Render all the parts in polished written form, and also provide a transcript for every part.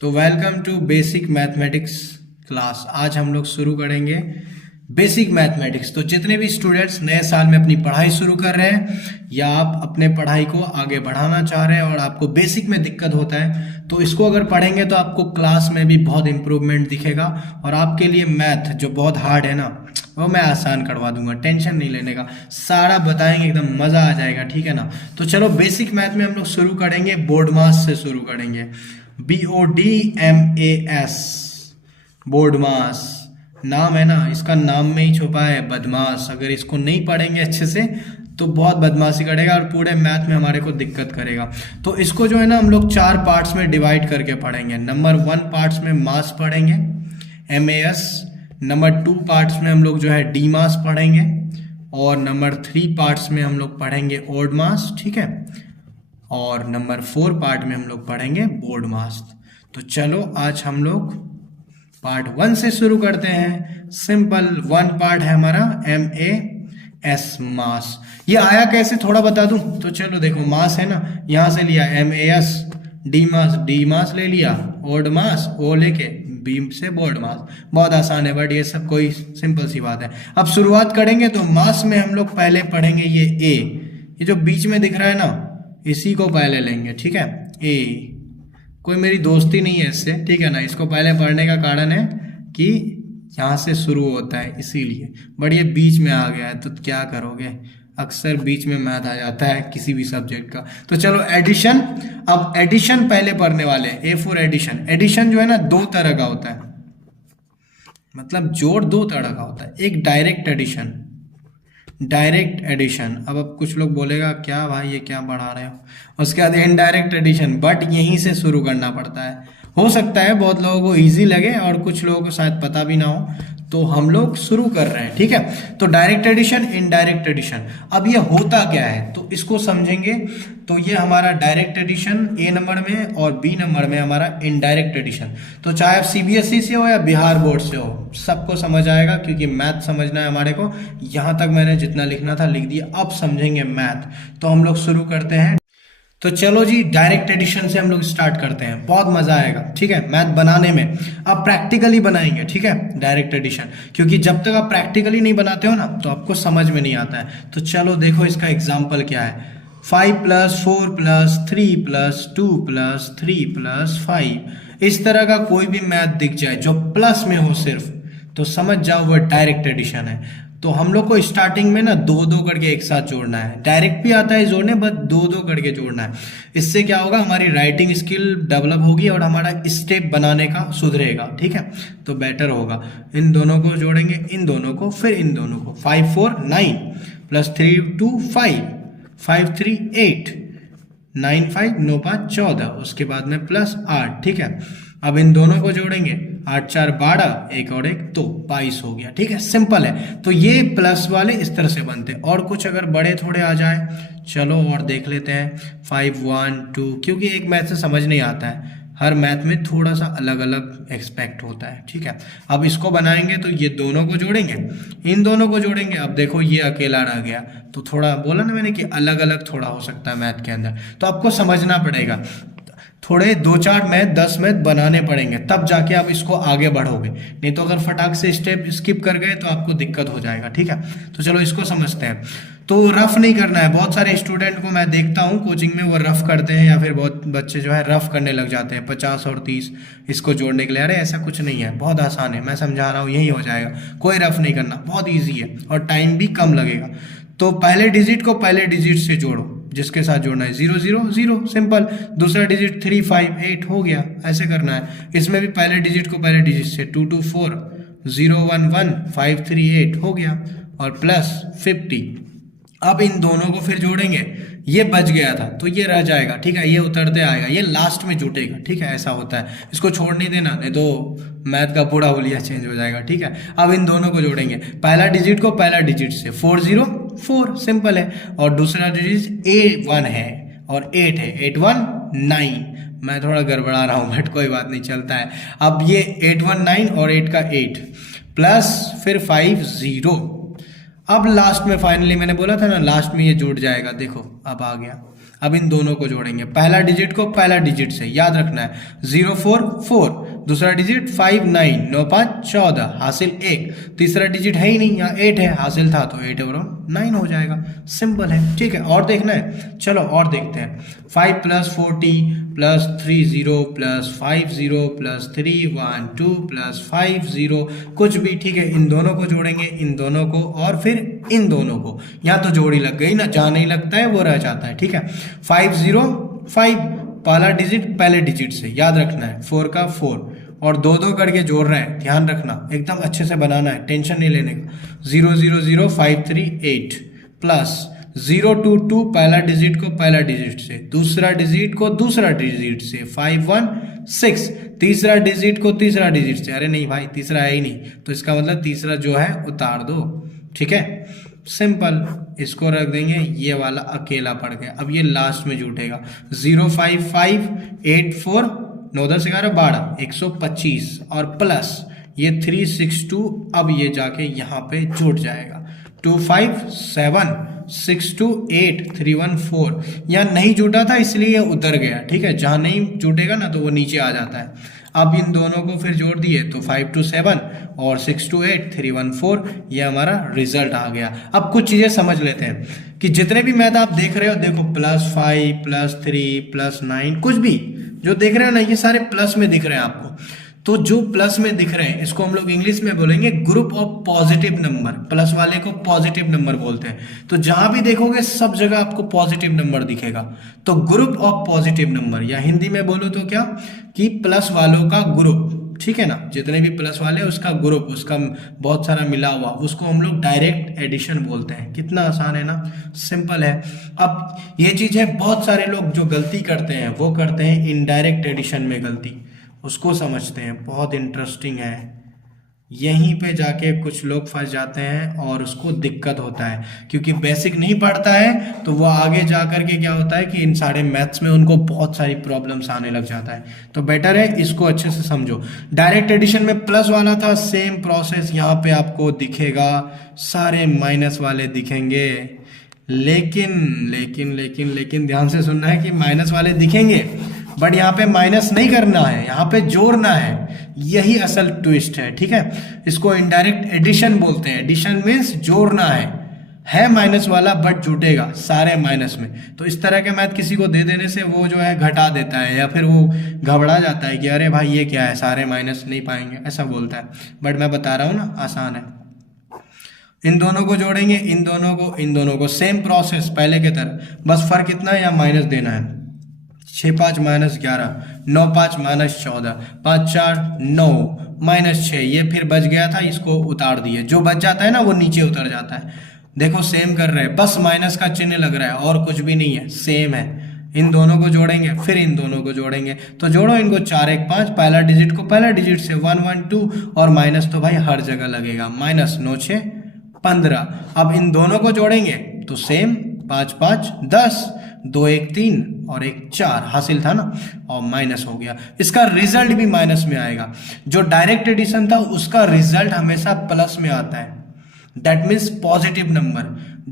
तो welcome to basic mathematics class. आज हम लोग शुरू करेंगे बेसिक मैथमेटिक्स। तो जितने भी स्टूडेंट्स नए साल में अपनी पढ़ाई शुरू कर रहे हैं या आप अपने पढ़ाई को आगे बढ़ाना चाह रहे हैं और आपको बेसिक में दिक्कत होता है, तो इसको अगर पढ़ेंगे तो आपको क्लास में भी बहुत इंप्रूवमेंट दिखेगा और आपके लिए मैथ जो बहुत हार्ड है ना, वो मैं आसान करवा दूंगा। टेंशन नहीं लेने का, सारा बताएंगे, एकदम मजा आ जाएगा। ठीक है ना। तो चलो बेसिक मैथ में हम लोग शुरू करेंगे, बोर्ड मास से शुरू करेंगे। BODMAS, बोर्ड मास नाम है ना, इसका नाम में ही छुपा है बदमाश। अगर इसको नहीं पढ़ेंगे अच्छे से तो बहुत बदमाशी करेगा और पूरे मैथ में हमारे को दिक्कत करेगा। तो इसको जो है ना हम लोग 4 पार्ट्स में डिवाइड करके पढ़ेंगे। नंबर 1 पार्ट्स में मास पढ़ेंगे, MAS। नंबर 2 पार्ट्स में हम लोग जो है डी मास पढ़ेंगे और नंबर 3 पार्ट्स में हम लोग पढ़ेंगे ओड मास। ठीक है। और नंबर 4 पार्ट में हम लोग पढ़ेंगे बोर्ड मास। तो चलो आज हम लोग पार्ट 1 से शुरू करते हैं। सिंपल 1 पार्ट है हमारा MAS, मास। ये आया कैसे थोड़ा बता दूं। तो चलो देखो, मास है ना, यहां से लिया MAS, डी मास ले लिया, ओड मास ओ लेके बी से बोर्ड मास। बहुत आसान है, बट ये सब कोई सिंपल सी बात है। अब शुरुआत करेंगे तो मास में हम लोग पहले पढ़ेंगे ये ए, ये जो बीच में दिख रहा है ना, इसी को पहले लेंगे। ठीक है। ए, कोई मेरी दोस्ती नहीं है इससे, ठीक है ना। इसको पहले पढ़ने का कारण है कि यहाँ से शुरू होता है इसीलिए, बट ये बीच में आ गया है तो क्या करोगे, अक्सर बीच में मैथ आ जाता है किसी भी सब्जेक्ट का। तो चलो एडिशन, अब एडिशन पहले पढ़ने वाले हैं। A for addition. एडिशन जो है ना 2 तरह का होता है, मतलब जोड़ 2 तरह का होता है। एक डायरेक्ट एडिशन, डायरेक्ट एडिशन। अब कुछ लोग बोलेगा क्या भाई ये क्या पढ़ा रहे हो। उसके बाद इनडायरेक्ट एडिशन, बट यहीं से शुरू करना पड़ता है। हो सकता है बहुत लोगों को इजी लगे और कुछ लोगों को शायद पता भी ना हो, तो हम लोग शुरू कर रहे हैं। ठीक है। तो डायरेक्ट एडिशन, इनडायरेक्ट एडिशन। अब ये होता क्या है तो इसको समझेंगे। तो ये हमारा डायरेक्ट एडिशन A नंबर में और B नंबर में हमारा इनडायरेक्ट एडिशन। तो चाहे आप CBSE से हो या बिहार बोर्ड से हो, सबको समझ आएगा क्योंकि मैथ समझना है हमारे को। यहां तक मैंने जितना लिखना था लिख दिया, अब समझेंगे मैथ। तो हम लोग शुरू करते हैं। तो चलो जी, डायरेक्ट एडिशन से हम लोग स्टार्ट करते हैं, बहुत मजा आएगा। ठीक है, मैथ बनाने में। अब प्रैक्टिकली बनाएंगे, ठीक है, डायरेक्ट एडिशन, क्योंकि जब तक आप प्रैक्टिकली नहीं बनाते हो ना तो आपको समझ में नहीं आता है। तो चलो देखो इसका एग्जाम्पल क्या है। 5 + 4 + 3 + 2 + 3 + 5, इस तरह का कोई भी मैथ दिख जाए जो प्लस में हो सिर्फ, तो समझ जाओ वो डायरेक्ट एडिशन है। तो हम लोग को स्टार्टिंग में ना 2-2 करके एक साथ जोड़ना है। डायरेक्ट भी आता है जोड़ने, बस 2-2 करके जोड़ना है। इससे क्या होगा, हमारी राइटिंग स्किल डेवलप होगी और हमारा स्टेप बनाने का सुधरेगा। ठीक है, तो बेटर होगा। इन दोनों को जोड़ेंगे, इन दोनों को, फिर इन दोनों को। 5 4 9 + 3 2 5, 5 3 8, 9 5 9 5 14, उसके बाद में +8। ठीक है। अब इन दोनों को जोड़ेंगे, 8 4 12, एक और एक तो 22 हो गया। ठीक है, सिंपल है। तो ये प्लस वाले इस तरह से बनते हैं। और कुछ अगर बड़े थोड़े आ जाए, चलो और देख लेते हैं। 5 1 2, क्योंकि एक मैथ से समझ नहीं आता है, हर मैथ में थोड़ा सा अलग अलग एक्सपेक्ट होता है। ठीक है। अब इसको बनाएंगे तो ये दोनों को जोड़ेंगे, इन दोनों को जोड़ेंगे। अब देखो ये अकेला रह गया, तो थोड़ा बोला ना मैंने कि अलग अलग थोड़ा हो सकता है मैथ के अंदर, तो आपको समझना पड़ेगा। थोड़े 2-4 मैथ 10 मैथ बनाने पड़ेंगे, तब जाके आप इसको आगे बढ़ोगे। नहीं तो अगर फटाक से स्टेप स्किप कर गए तो आपको दिक्कत हो जाएगा। ठीक है। तो चलो इसको समझते हैं। तो रफ नहीं करना है। बहुत सारे स्टूडेंट को मैं देखता हूँ कोचिंग में, वो रफ करते हैं, या फिर बहुत बच्चे जो है रफ करने लग जाते हैं 50 और 30 इसको जोड़ने के लिए। अरे ऐसा कुछ नहीं है, बहुत आसान है, मैं समझा रहा हूँ, यही हो जाएगा। कोई रफ नहीं करना, बहुत ईजी है और टाइम भी कम लगेगा। तो पहले डिजिट को पहले डिजिट से जोड़ो, जिसके साथ जोड़ना है 0 0 0, सिंपल। दूसरा डिजिट 3 5 8 हो गया, ऐसे करना है। इसमें भी पहले डिजिट को पहले डिजिट से 2 2 4, 0 1 1, 5 3 8 हो गया, और +50। अब इन दोनों को फिर जोड़ेंगे, ये बच गया था तो ये रह जाएगा। ठीक है, ये उतरते आएगा, ये लास्ट में जुटेगा। ठीक है, ऐसा होता है, इसको छोड़ नहीं देना, नहीं तो मैथ का पूरा हुलिया चेंज हो जाएगा। ठीक है। अब इन दोनों को जोड़ेंगे, पहला डिजिट को पहला डिजिट से, 4 0 4, सिंपल है। और दूसरा डिजिट A1 है और 8 है, 8 1 9। मैं थोड़ा गड़बड़ा रहा हूँ बट कोई बात नहीं, चलता है। अब ये 8 1 9 और 8 का 8 प्लस फिर 5 0। अब लास्ट में फाइनली मैंने बोला था ना, लास्ट में ये जुड़ जाएगा। देखो अब आ गया। अब इन दोनों को जोड़ेंगे, पहला डिजिट को पहला डिजिट से याद रखना है, 0 4 4, दूसरा डिजिट 5 9, 9 5 14, हासिल 1, तीसरा डिजिट है ही नहीं, यहाँ 8 है, हासिल था तो 8 और 9 हो जाएगा, सिंपल है। ठीक है, और देखना है, चलो और देखते हैं। 5 + 40 + 3 0 + 5 0 + 3 1 2 + 5 0, कुछ भी, ठीक है। इन दोनों को जोड़ेंगे, इन दोनों को, और फिर इन दोनों को। यहाँ तो जोड़ी लग गई ना, जहाँ नहीं लगता है वो रह जाता है। ठीक है, 5 0 5, पहला डिजिट पहले डिजिट से याद रखना है, 4 का 4, और दो दो करके जोड़ रहे हैं, ध्यान रखना, एकदम अच्छे से बनाना है, टेंशन नहीं लेने का। 0 0 0 5 3 8 प्लस 0 2 2, पहला डिजिट को पहला डिजिट से, दूसरा डिजिट को दूसरा डिजिट से, 5 1 6, तीसरा डिजिट को तीसरा डिजिट से। अरे नहीं भाई, तीसरा है ही नहीं, तो इसका मतलब तीसरा जो है उतार दो। ठीक है, सिंपल, इसको रख देंगे, ये वाला अकेला पड़ गया। अब ये लास्ट में जुटेगा, 0 5 5 8 4 9 10 11 12, 125, और प्लस ये 3 6 2, अब ये जाके यहाँ पे जुट जाएगा, 2 5 7 6 2 8 3 1 4, यहाँ नहीं जुटा था इसलिए ये उतर गया। ठीक है, जहाँ नहीं जुटेगा ना तो वो नीचे आ जाता है। अब इन दोनों को फिर जोड़ दिए तो 5 2 7 और 6 2 8 3 1 4, ये हमारा रिजल्ट आ गया। अब कुछ चीजें समझ लेते हैं कि जितने भी मैथ आप देख रहे हो, देखो +5 +3 +9, कुछ भी जो देख रहे हो ना, ये सारे प्लस में दिख रहे हैं आपको। तो जो प्लस में दिख रहे हैं इसको हम लोग इंग्लिश में बोलेंगे group of positive number, plus वाले को पॉजिटिव नंबर बोलते हैं। तो जहां भी देखोगे सब जगह आपको पॉजिटिव नंबर दिखेगा, तो ग्रुप ऑफ पॉजिटिव नंबर, या हिंदी में बोलो तो क्या, कि प्लस वालों का ग्रुप। ठीक है ना, जितने भी प्लस वाले उसका ग्रुप, उसका बहुत सारा मिला हुआ, उसको हम लोग डायरेक्ट एडिशन बोलते हैं। कितना आसान है ना, सिंपल है। अब ये चीज है, बहुत सारे लोग जो गलती करते हैं वो करते हैं इनडायरेक्ट एडिशन में गलती, उसको समझते हैं, बहुत इंटरेस्टिंग है। यहीं पे जाके कुछ लोग फंस जाते हैं और उसको दिक्कत होता है, क्योंकि बेसिक नहीं पढ़ता है तो वो आगे जा करके क्या होता है कि इन सारे मैथ्स में उनको बहुत सारी प्रॉब्लम्स आने लग जाता है। तो बेटर है इसको अच्छे से समझो। डायरेक्ट एडिशन में प्लस वाला था, सेम प्रोसेस यहाँ पे आपको दिखेगा, सारे माइनस वाले दिखेंगे, लेकिन ध्यान से सुनना है कि माइनस वाले दिखेंगे, बट यहाँ पे माइनस नहीं करना है, यहाँ पे जोड़ना है, यही असल ट्विस्ट है। ठीक है, इसको इनडायरेक्ट एडिशन बोलते हैं। एडिशन मीन्स जोड़ना है माइनस वाला बट जुटेगा सारे माइनस में। तो इस तरह के मैथ किसी को दे देने से वो जो है घटा देता है, या फिर वो घबरा जाता है कि अरे भाई ये क्या है, सारे माइनस नहीं पाएंगे, ऐसा बोलता है। बट मैं बता रहा हूँ ना, आसान है। इन दोनों को जोड़ेंगे, इन दोनों को सेम प्रोसेस पहले की तरह, बस फर्क इतना है, या माइनस देना है। 6 5 -11, 9 5 -14, 5 4 9 -6, ये फिर बच गया था, इसको उतार दिए। जो बच जाता है ना वो नीचे उतर जाता है। देखो सेम कर रहे हैं, बस माइनस का चिन्ह लग रहा है और कुछ भी नहीं है, सेम है। इन दोनों को जोड़ेंगे, फिर इन दोनों को जोड़ेंगे, तो जोड़ो इनको, 4 1 5, पहला डिजिट को पहला डिजिट से, 1 1 2, और माइनस तो भाई हर जगह लगेगा, -9 6 15। अब इन दोनों को जोड़ेंगे तो सेम, 5 5 10, 2 1 3 और 1 4, हासिल था ना, और माइनस हो गया। इसका रिजल्ट भी माइनस में आएगा। जो डायरेक्ट एडिशन था उसका रिजल्ट हमेशा प्लस में आता है, दैट मीन्स पॉजिटिव नंबर,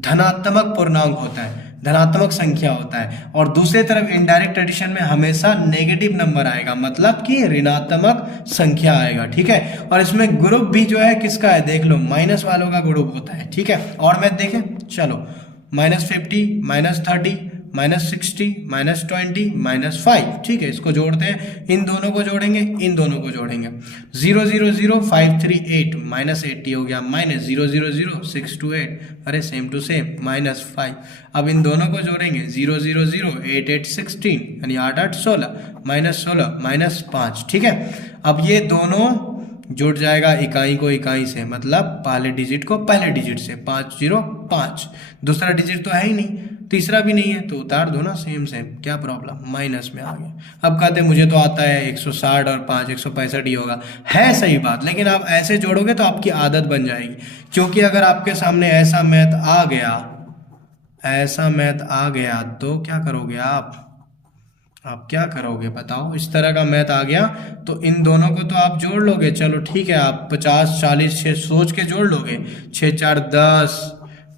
धनात्मक पूर्णांक होता है, धनात्मक संख्या होता है। और दूसरी तरफ इनडायरेक्ट एडिशन में हमेशा नेगेटिव नंबर आएगा, मतलब कि ऋणात्मक संख्या आएगा। ठीक है, और इसमें ग्रुप भी जो है किसका है, देख लो, माइनस वालों का ग्रुप होता है। ठीक है, और मैथ देखें, चलो, -50 -30 -60 -20 -5। ठीक है, इसको जोड़ते हैं, इन दोनों को जोड़ेंगे, इन दोनों को जोड़ेंगे, 0 0 0 5 3 8, -80 हो गया, -0 0 0 6 2 8, अरे सेम टू सेम, -5। अब इन दोनों को जोड़ेंगे, 0 0 0 8 8 16, यानी 8 8 16, -16 -5। ठीक है, अब ये दोनों जुड़ जाएगा इकाई को इकाई से, मतलब पहले डिजिट को पहले डिजिट से, 5 0 5, दूसरा डिजिट तो है ही नहीं, तीसरा भी नहीं है, तो उतार दो ना, सेम क्या प्रॉब्लम, माइनस में आ गया। अब कहते मुझे तो आता है 160 और 5 165 ही होगा, है सही बात, लेकिन आप ऐसे जोड़ोगे तो आपकी आदत बन जाएगी। क्योंकि अगर आपके सामने ऐसा मैथ आ गया तो क्या करोगे आप क्या करोगे बताओ। इस तरह का मैथ आ गया तो इन दोनों को तो आप जोड़ लोगे, चलो ठीक है, आप 50 40 6 सोच के जोड़ लोगे, 6 4 10,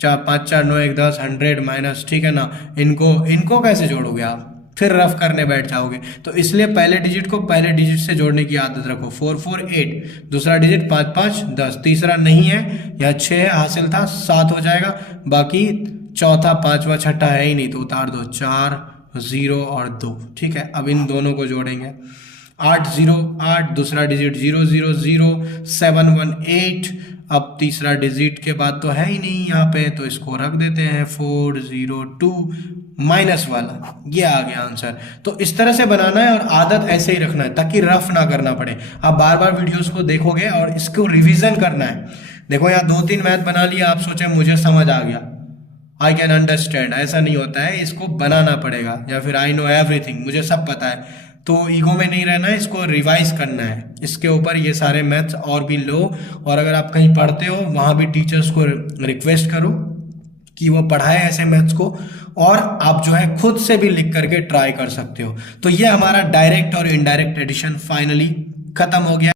चार 5 4 9 1 10 100 माइनस, ठीक है ना। इनको कैसे जोड़ोगे आप, फिर रफ करने बैठ जाओगे। तो इसलिए पहले डिजिट को पहले डिजिट से जोड़ने की आदत रखो। 4 4 8, दूसरा डिजिट 5 5 10, तीसरा नहीं है, यहाँ 6 है, हासिल था 7 हो जाएगा, बाकी चौथा पांचवा छठा है ही नहीं तो उतार दो, 4 0 और 2, ठीक है। अब इन दोनों को जोड़ेंगे, 8 0 8, दूसरा डिजिट 0 0 0, 7 1 8, अब तीसरा डिजिट के बाद तो है ही नहीं यहाँ पे, तो इसको रख देते हैं 4 0 2 माइनस वाला, ये आ गया आंसर। तो इस तरह से बनाना है और आदत ऐसे ही रखना है ताकि रफ ना करना पड़े। आप बार बार वीडियोस को देखोगे और इसको रिवीजन करना है। देखो यहाँ 2 3 मैथ बना लिया, आप सोचे मुझे समझ आ गया, आई कैन अंडरस्टैंड, ऐसा नहीं होता है, इसको बनाना पड़ेगा। या फिर आई नो एवरीथिंग, मुझे सब पता है, तो ईगो में नहीं रहना है, इसको रिवाइज करना है। इसके ऊपर ये सारे मैथ्स और भी लो, और अगर आप कहीं पढ़ते हो वहाँ भी टीचर्स को रिक्वेस्ट करो कि वो पढ़ाए ऐसे मैथ्स को, और आप जो है खुद से भी लिख करके ट्राई कर सकते हो। तो ये हमारा डायरेक्ट और इनडायरेक्ट एडिशन फाइनली खत्म हो गया।